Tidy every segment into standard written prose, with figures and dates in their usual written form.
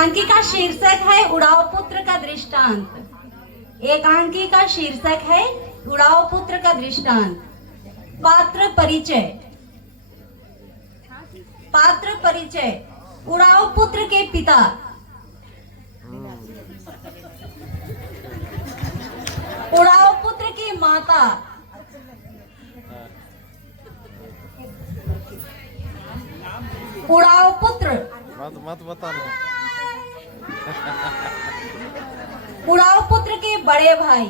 एकांकी का शीर्षक है उड़ाव पुत्र का दृष्टांत। एकांकी का शीर्षक है उड़ाव पुत्र का दृष्टांत। पात्र परिचय। पात्र परिचय। उड़ाव पुत्र के पिता। उड़ाव पुत्र की माता। उड़ाव पुत्र। मत बता लो। उड़ाव पुत्र के बड़े भाई।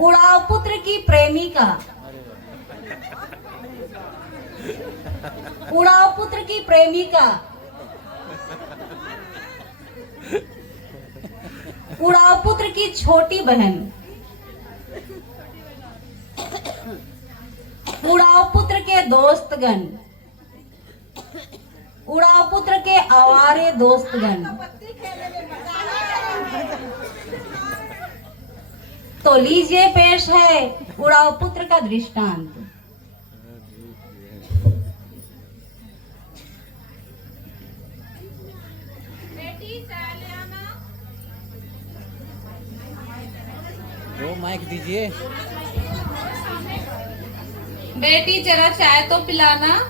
उड़ाव पुत्र की प्रेमिका। उड़ाव पुत्र की प्रेमिका। उड़ाव पुत्र की छोटी बहन। उड़ाव पुत्र के दोस्तगण। उड़ाव पुत्र के आवारे दोस्तगण। तो लीजिए पेश है उड़ाव पुत्र का दृष्टांत। दो माइक दीजिए। बेटी जरा चाय तो पिलाना।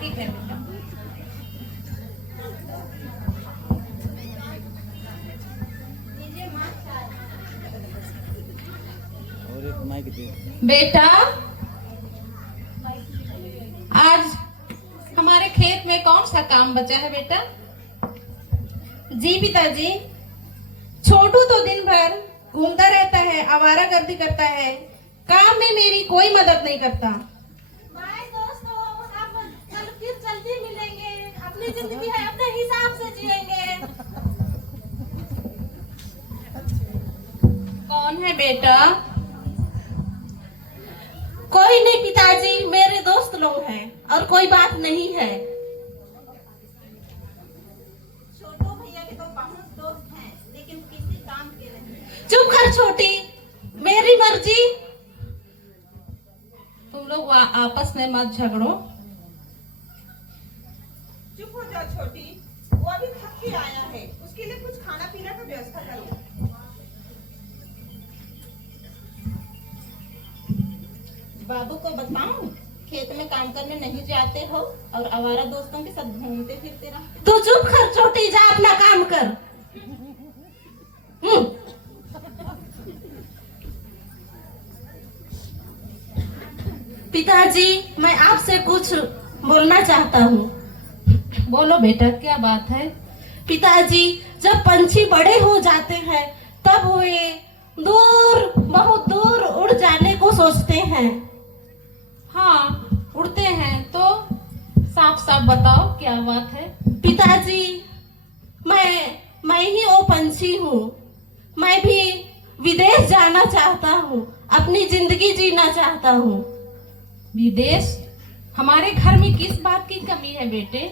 ठीक है बेटा। और एक माइक दे। बेटा आज हमारे खेत में कौन सा काम बचा है बेटा? जी पिताजी। छोटू तो दिन भर घूमता रहता है, आवारागर्दी करता है, काम में मेरी कोई मदद नहीं करता। बाय दोस्तों, आप कल फिर जल्दी मिलेंगे। अपनी जिंदगी है अपने हिसाब से जिएंगे। कौन है बेटा? कोई नहीं पिताजी, मेरे दोस्त लोग हैं और कोई बात नहीं है। छोटू भैया के तो बहुत दोस्त हैं, लेकिन किसी काम के नहीं। चुप कर छोटी, मेरी मर्जी। तुम लोग आपस में मत झगड़ो। चुप हो जाओ छोटी, वो अभी थक के आया है, उसके लिए कुछ खाना पीना का व्यवस्था करो। बाबू को बताऊं, खेत में काम करने नहीं जाते हो और आवारा दोस्तों के साथ घूमते फिरते रहो। तू चुप कर छोटी, जा अपना काम कर। पिताजी, मैं आपसे कुछ बोलना चाहता हूँ। बोलो बेटा, क्या बात है? पिताजी, जब पंछी बड़े हो जाते हैं तब वे दूर, बहुत दूर उड़ जाने को सोचते हैं। हाँ, उड़ते हैं तो साफ साफ बताओ क्या बात है? पिताजी, मैं ही वो पंछी हूँ। मैं भी विदेश जाना चाहता हूँ, अपनी जिंदगी जीना चाहता हूँ। विदेश? हमारे घर में किस बात की कमी है बेटे?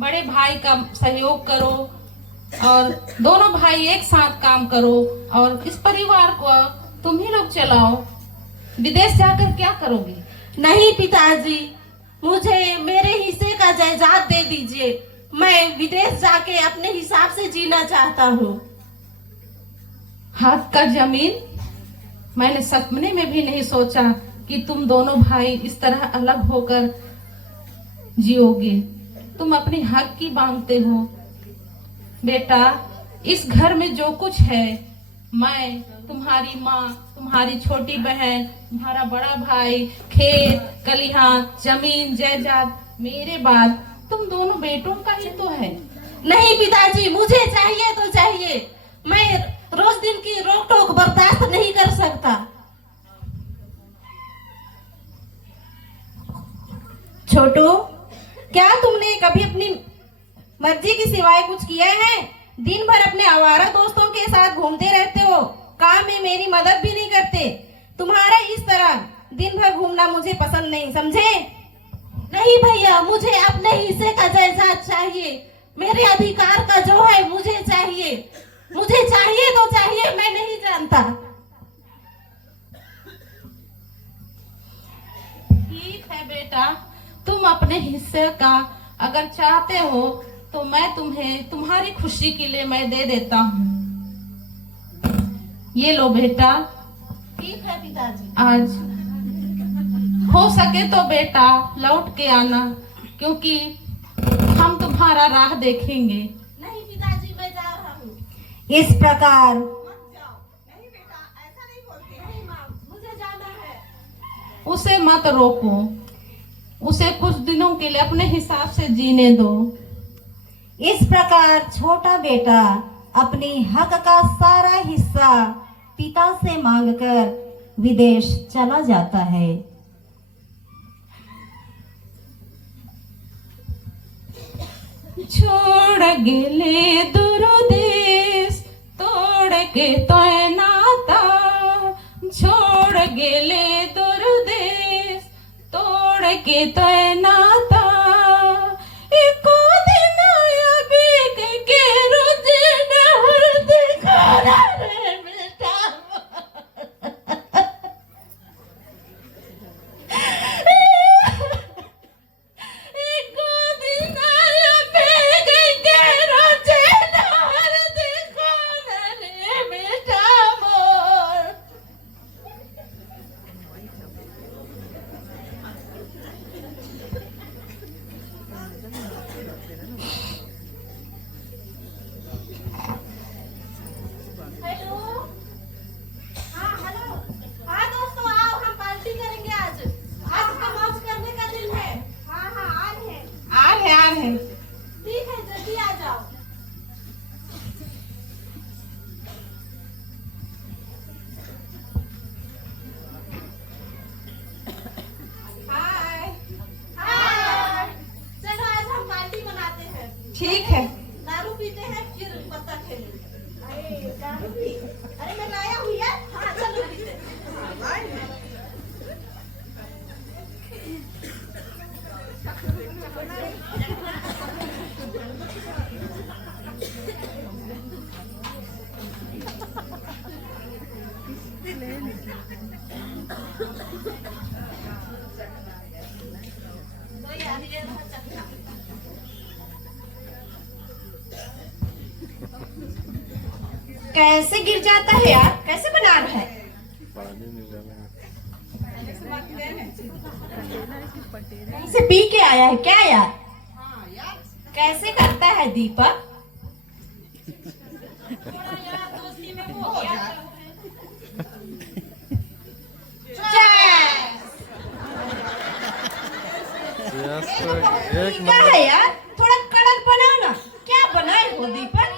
बड़े भाई का सहयोग करो और दोनों भाई एक साथ काम करो और इस परिवार को तुम ही लोग चलाओ। विदेश जाकर क्या करोगे? नहीं पिताजी, मुझे मेरे हिस्से का जायदाद दे दीजिए। मैं विदेश जाके अपने हिसाब से जीना चाहता हूँ। हाथ का जमीन? मैंने सपने में भी नहीं सोचा कि तुम दोनों भाई इस तरह अलग होकर जियोगे। तुम अपने हक की मांगते हो। बेटा, इस घर में जो कुछ है, मैं, तुम्हारी माँ, तुम्हारी छोटी बहन, तुम्हारा बड़ा भाई, खेत, खलिहान, जमीन, जायदाद, मेरे बाद तुम दोनों बेटों का ही तो है। नहीं पिताजी, मुझे चाहिए तो चाहिए। मैं रोज दिन की रोक टोक बर्दाश्त नहीं कर सकता। छोटू, क्या तुमने कभी अपनी मर्जी की सिवाय कुछ किया है? दिन भर अपने आवारा दोस्तों के साथ घूमते रहते हो, काम में मेरी मदद भी नहीं करते। तुम्हारा इस तरह दिन भर घूमना मुझे पसंद नहीं, समझे? नहीं भैया, मुझे अपने हिस्से का जायदाद चाहिए। मेरे अधिकार का जो है मुझे चाहिए। मुझे चाहिए तो चाहिए, मैं नहीं जानता। ठीक है बेटा, तुम अपने हिस्से का अगर चाहते हो तो मैं तुम्हें तुम्हारी खुशी के लिए मैं दे देता हूँ। ये लो बेटा। ठीक है पिताजी। आज हो सके तो बेटा लौट के आना, क्योंकि हम तुम्हारा राह देखेंगे। नहीं पिताजी, मैं जा रहा हूँ। इस प्रकार मत जाओ। नहीं बेटा, ऐसा नहीं बोलते हैं। नहीं माँ, मुझे जाना है। उसे मत रोको, उसे कुछ दिनों के लिए अपने हिसाब से जीने दो। इस प्रकार छोटा बेटा अपनी हक का सारा हिस्सा पिता से मांगकर विदेश चला जाता है। छोड़ गेले दूर देश, तोड़ के तो नाता। छोड़ गेले दूर देश, तोड़ के तो नाता। एको दिन अभी के रोज नहर दिखारा रे बेटा। एको दिन अभी के रोज नहर दिखारा रे बेटा मोर। हेलो। हाँ हेलो। हाँ दोस्तों, आओ हम पार्टी करेंगे आज। आज का मौज करने का दिन है। हाँ हाँ, आ रहे हैं। आ रहे हैं। ठीक है, जल्दी आ जाओ। हाय। हाय। चलो आज हम पार्टी मनाते हैं। ठीक है। दारू पीते हैं, फिर पत्ता खेलेंगे। अरे दारू पी? अरे मैं लाया हूँ यार। हाँ चलो पीते हैं। हाँ, लाए हैं। तो यार ये रहा चखना। कैसे गिर जाता है यार, कैसे बना रहा है? कैसे पी के आया है क्या यार? कैसे करता है दीपक? एक क्या है यार, थोड़ा कड़क बनाओ ना। क्या बनाए हो दीपक?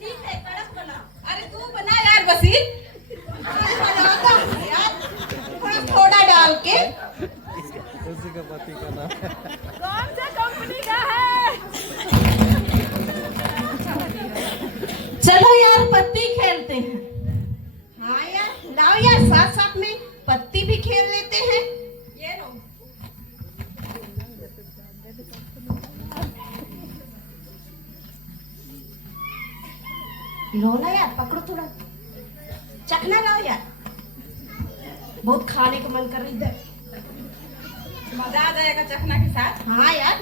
ठीक है, कड़क बना। अरे तू बना यार बसीर। थोड़ा थोड़ा डाल के। उसी का पति का नाम है। कौन सा कंपनी का है? चलो यार पत्ती खेलते हैं। हाँ यार, लाओ यार, साथ साथ में पत्ती भी खेल लेते हैं। ये लो। लो ना यार, पकड़ो थोड़ा, चखना लाओ यार। बहुत खाने का मन कर रही है। मजा आ जाएगा चखना के साथ। हाँ यार,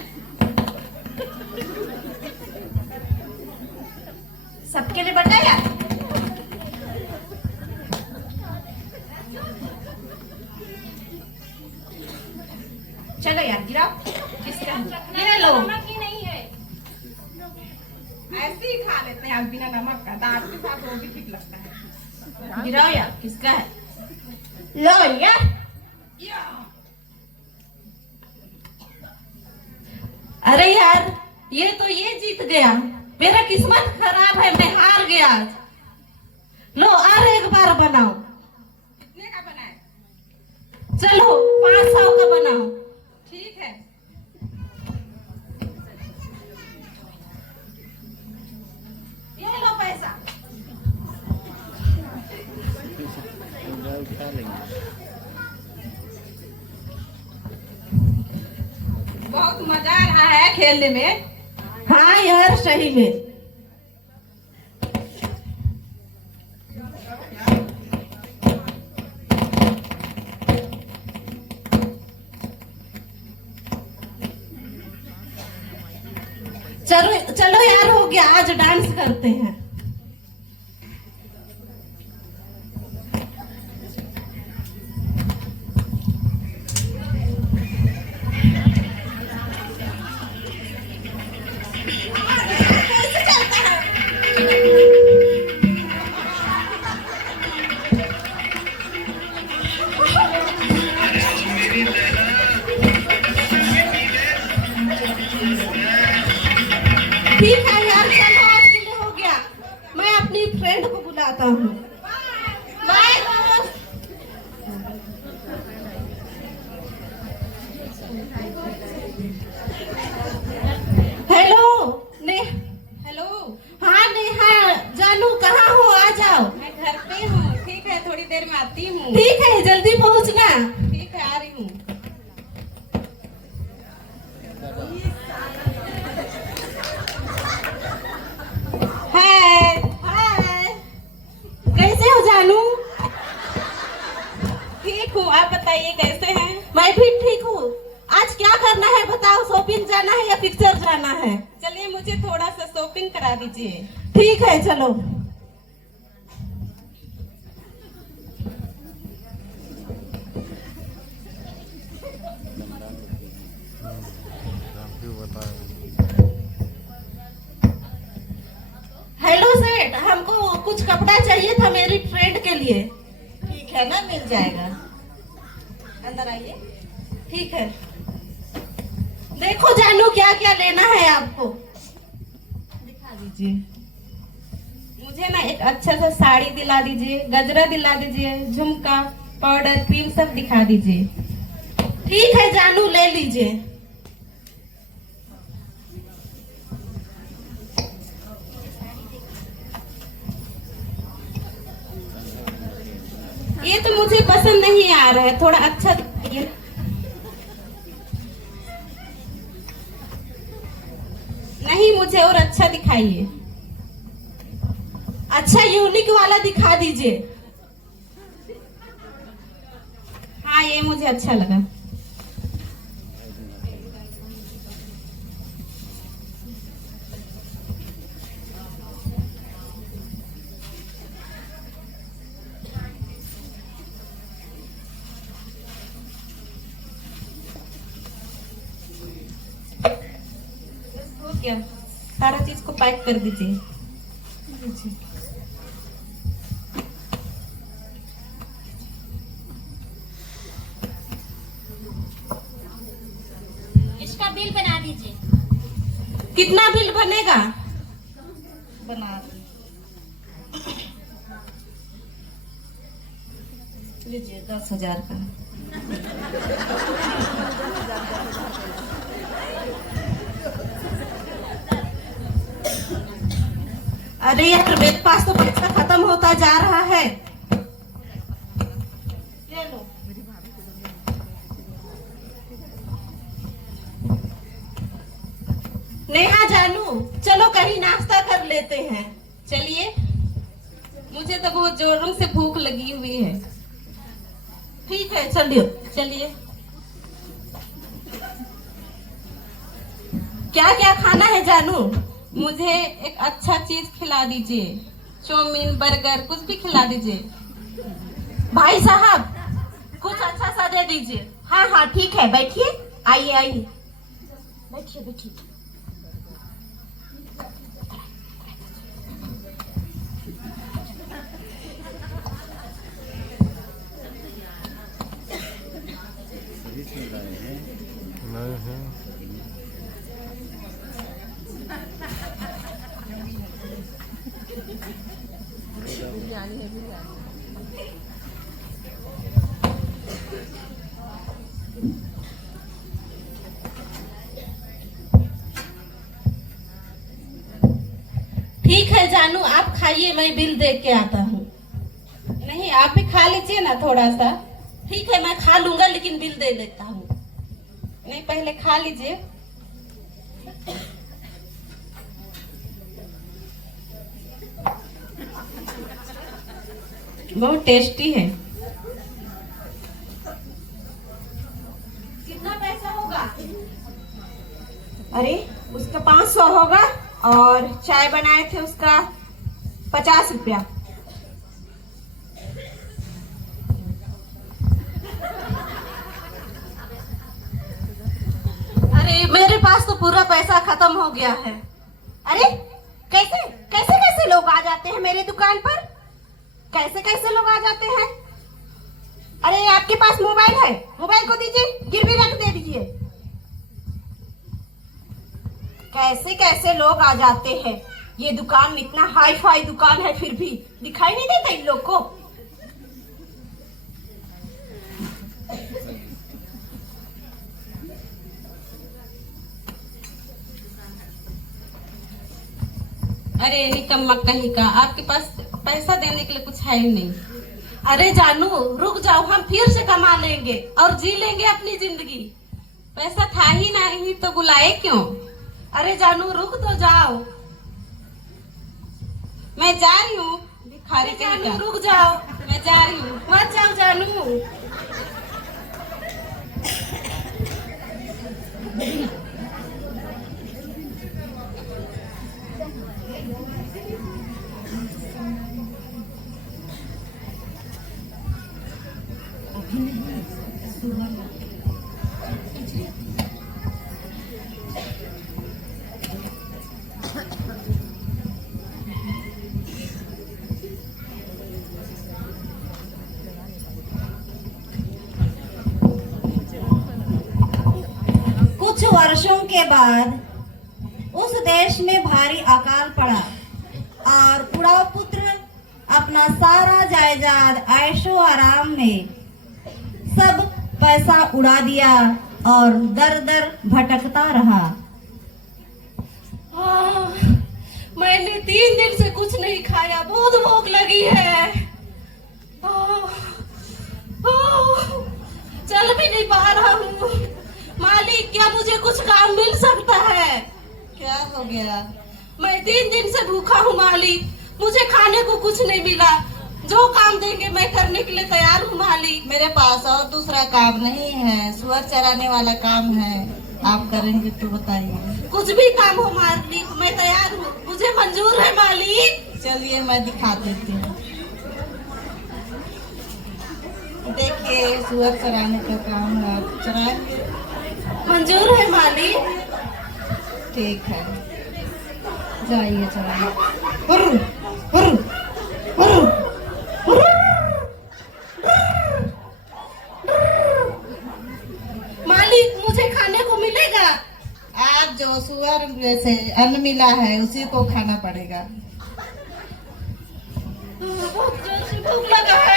सबके लिए बटा यार। चलो यार, गिराओ। किसका? ये लो। नमक ही नहीं है। ऐसे ही खा लेते हैं आज बिना नमक का। दाल के साथ वो भी ठीक लगता है। गिराओ यार, किसका है? लो यार। अरे यार, ये तो ये जीत गया। मेरा किस्मत खराब है, मैं हार गया आज। लो और एक बार बनाओ। कितने का बनाए? चलो 500 का बनाओ। ठीक है। ये लो पैसा। खा लेंगे। बहुत मजा आ रहा है खेलने में। हाँ यार सही में। चलो चलो यार हो गया, आज डांस करते हैं। ठीक है यार, चलो आज के लिए हो गया। मैं अपनी फ्रेंड को बुलाता हूँ। बाय दोस्त। हेलो ने हेलो, हाँ नेहा, जानू कहाँ हो? आ जाओ। मैं घर पे हूँ। ठीक है, थोड़ी देर में आती हूँ। ठीक है, जल्दी पहुँचना। ठीक है, आ रही हूँ। हाय हाय, कैसे हो जानू? ठीक हूँ, आप बताइए कैसे हैं? मैं भी ठीक हूँ। आज क्या करना है बताओ? शॉपिंग जाना है या पिक्चर जाना है? चलिए मुझे थोड़ा सा शॉपिंग करा दीजिए। ठीक है चलो। हेलो सेठ, हमको कुछ कपड़ा चाहिए था मेरी फ्रेंड के लिए। ठीक है ना, मिल जाएगा। अंदर आइए। ठीक है। देखो जानू क्या क्या लेना है आपको। दिखा दीजिए। मुझे ना एक अच्छा सा साड़ी दिला दीजिए, गजरा दिला दीजिए, झुमका, पाउडर, क्रीम सब दिखा दीजिए। ठीक है जानू, ले लीजिए। ये तो मुझे पसंद नहीं आ रहा है, थोड़ा अच्छा दिखाइए। नहीं, मुझे और अच्छा दिखाइए। अच्छा यूनिक वाला दिखा दीजिए। हाँ, ये मुझे अच्छा लगा। हो गया, सारा चीज को पैक कर दीजिए। इसका बिल बना दीजिए। कितना बिल बनेगा? बना लीजिए 10,000 का। अरे यार, मेरे पास तो पैसा खत्म होता जा रहा है। ले लो। नेहा जानू, चलो कहीं नाश्ता कर लेते हैं। चलिए, मुझे तो बहुत जोरों से भूख लगी हुई है। ठीक है चलिए। चलिए। क्या क्या खाना है जानू? मुझे एक अच्छा चीज खिला दीजिए, चाउमीन, बर्गर, कुछ भी खिला दीजिए। भाई साहब, कुछ अच्छा सा दे दीजिए। हाँ हाँ ठीक है, बैठिए। आइए आइए, बैठिए बैठिए। ठीक है जानू, आप खाइए, मैं बिल दे के आता हूँ। नहीं, आप भी खा लीजिए ना थोड़ा सा। ठीक है, मैं खा लूंगा, लेकिन बिल दे देता हूँ। नहीं, पहले खा लीजिए। बहुत टेस्टी है। कितना पैसा होगा? अरे उसका 500 होगा और चाय बनाए थे उसका 50 रुपया। अरे मेरे पास तो पूरा पैसा खत्म हो गया है। अरे कैसे कैसे कैसे लोग आ जाते हैं मेरे दुकान पर? कैसे कैसे लोग आ जाते हैं? अरे आपके पास मोबाइल है, मोबाइल को दीजिए, गिरवी रख दे दीजिए। कैसे कैसे लोग आ जाते हैं? ये दुकान इतना हाई फाई दुकान है फिर भी दिखाई नहीं देता इन लोग को। अरे निकम्मा कहीं का, आपके पास पैसा देने के लिए कुछ है ही नहीं। अरे जानू रुक जाओ, हम फिर से कमा लेंगे और जी लेंगे अपनी जिंदगी। पैसा था ही नहीं तो बुलाए क्यों? अरे जानू रुक तो जाओ। मैं जा रही हूँ भिखारी अरे कहीं जानू का। रुक जाओ, मैं जा रही हूँ। मत जाओ जानू। कुछ वर्षों के बाद उस देश में भारी अकाल पड़ा और कुड़ाव पुत्र अपना सारा जायदाद ऐशो आराम में सब पैसा उड़ा दिया और दर दर भटकता रहा। मैंने 3 दिन से कुछ नहीं खाया, बहुत भूख लगी है। चल भी नहीं पा रहा हूँ। मालिक क्या मुझे कुछ काम मिल सकता है? क्या हो गया? मैं 3 दिन से भूखा हूँ मालिक, मुझे खाने को कुछ नहीं मिला। जो काम देंगे मैं करने के लिए तैयार हूँ मालिक। मेरे पास और दूसरा काम नहीं है, सुअर चराने वाला काम है। आप करेंगे तो बताइए। कुछ भी काम हो मालिक, मैं तैयार हूँ, मुझे मंजूर है मालिक। चलिए मैं दिखा देती हूँ। देखिए सुअर चराने का काम है, आप चराएंगे? मंजूर है मालिक। ठीक है, जाइए चराइए। हुर्र, हुर्र, हुर्र, हुर्र। मालिक मुझे खाने को मिलेगा? आज जो सुअर जैसे अन्न मिला है उसी को खाना पड़ेगा। बहुत जोर से भूख लगा है।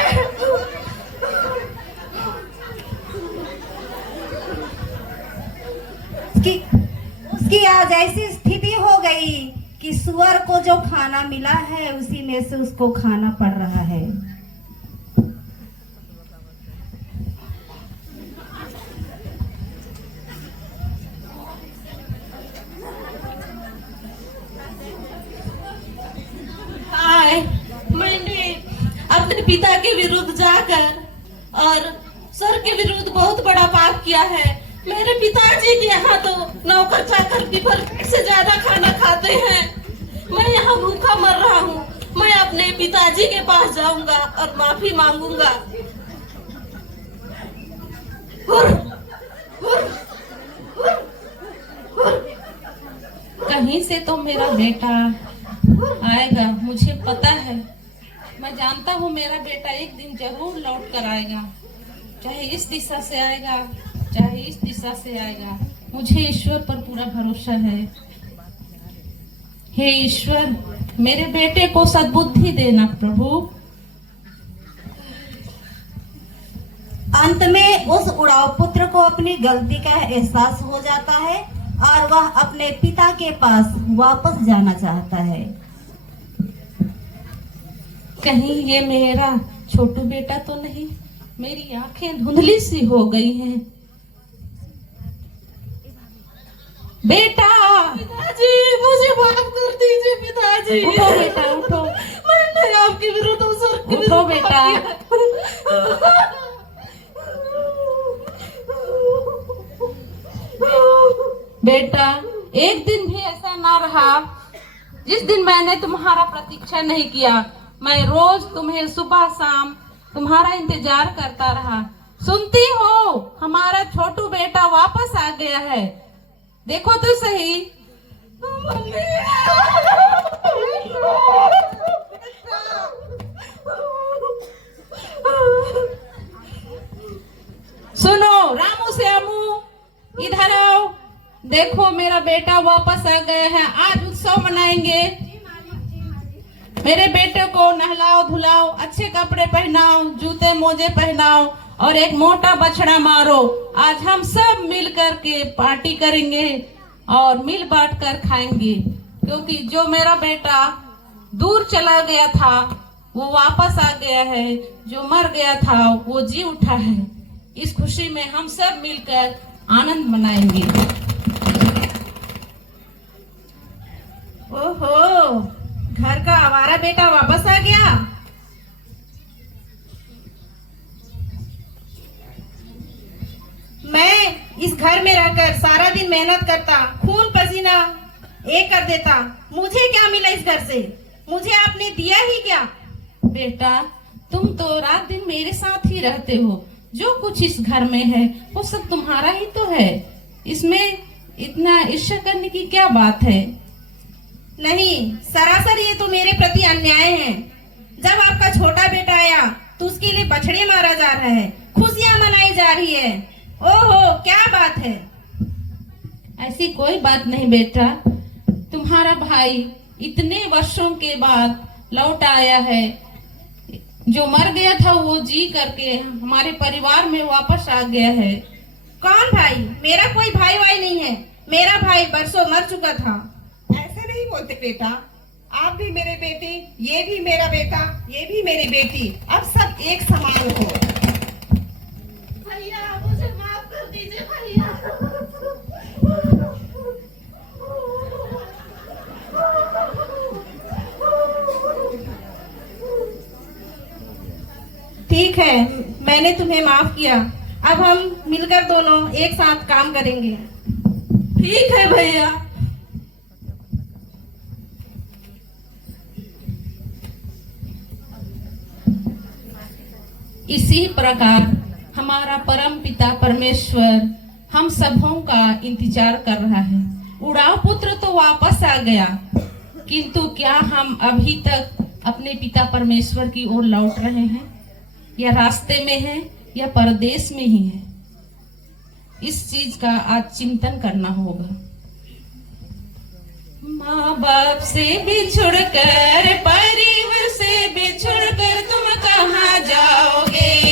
उसकी आज ऐसी स्थिति हो गई कि सुअर को जो खाना मिला है उसी में से उसको खाना पड़ रहा है। मैंने अपने पिता के विरुद्ध जाकर और सर के विरुद्ध बहुत बड़ा पाप किया है। मेरे पिताजी के यहाँ तो नौकर चाकर की भर पेट से ज्यादा खाना खाते हैं। मैं यहाँ भूखा मर रहा हूँ। मैं अपने पिताजी के पास जाऊंगा और माफी मांगूंगा। हुर, हुर, हुर, हुर। कहीं से तो मेरा बेटा आएगा, मुझे पता है। मैं जानता हूँ मेरा बेटा एक दिन जरूर लौट कर आएगा, चाहे इस दिशा से आएगा चाहे इस दिशा से आएगा। मुझे ईश्वर पर पूरा भरोसा है। हे ईश्वर, मेरे बेटे को सद्बुद्धि देना प्रभु। अंत में उस उड़ाव पुत्र को अपनी गलती का एहसास हो जाता है और वह अपने पिता के पास वापस जाना चाहता है। कहीं ये मेरा छोटू बेटा तो नहीं? मेरी आंखें धुंधली सी हो गई हैं। बेटा पिताजी मुझे माफ कर दीजिए पिताजी। उठो बेटा उठो, मैंने आपके विरुद्ध अवसर के उठो विरुद्ध बेटा। बेटा एक दिन भी ऐसा ना रहा जिस दिन मैंने तुम्हारा प्रतीक्षा नहीं किया। मैं रोज तुम्हें सुबह शाम तुम्हारा इंतजार करता रहा। सुनती हो, हमारा छोटू बेटा वापस आ गया है, देखो तो सही। सुनो रामू श्यामू, इधर आओ, देखो मेरा बेटा वापस आ गया है। आज उत्सव मनाएंगे। मेरे बेटे को नहलाओ धुलाओ, अच्छे कपड़े पहनाओ, जूते मोजे पहनाओ और एक मोटा बछड़ा मारो। आज हम सब मिल कर के पार्टी करेंगे और मिल बांट कर खाएंगे, क्योंकि जो मेरा बेटा दूर चला गया था वो वापस आ गया है, जो मर गया था वो जी उठा है। इस खुशी में हम सब मिलकर आनंद मनाएंगे। ओहो, घर का आवारा बेटा वापस आ गया। मैं इस घर में रहकर सारा दिन मेहनत करता, खून पसीना एक कर देता, मुझे क्या मिला इस घर से? मुझे आपने दिया ही क्या? बेटा तुम तो रात दिन मेरे साथ ही रहते हो, जो कुछ इस घर में है वो सब तुम्हारा ही तो है। इसमें इतना ईर्ष्या करने की क्या बात है? नहीं, सरासर ये तो मेरे प्रति अन्याय है। जब आपका छोटा बेटा आया तो उसके लिए बछड़े मारा जा रहा है, खुशियां मनाई जा रही है। ओहो, क्या बात है? ऐसी कोई बात नहीं बेटा, तुम्हारा भाई इतने वर्षों के बाद लौट आया है। जो मर गया था वो जी करके हमारे परिवार में वापस आ गया है। कौन भाई? मेरा कोई भाई वाई नहीं है। मेरा भाई बरसों मर चुका था। ऐसे नहीं बोलते बेटा, आप भी मेरे बेटे, ये भी मेरा बेटा, ये भी मेरी बेटी, अब सब एक समान हो। भैया मुझे माफ कर दीजिए भैया। ठीक है, मैंने तुम्हें माफ किया। अब हम मिलकर दोनों एक साथ काम करेंगे। ठीक है भैया। इसी प्रकार हमारा परम पिता परमेश्वर हम सबों का इंतजार कर रहा है। उड़ाव पुत्र तो वापस आ गया, किंतु क्या हम अभी तक अपने पिता परमेश्वर की ओर लौट रहे हैं, या रास्ते में हैं, या परदेश में ही है? इस चीज का आज चिंतन करना होगा। माँ बाप से बिछुड़कर, परिवार से बिछुड़कर तुम कहाँ जाओगे?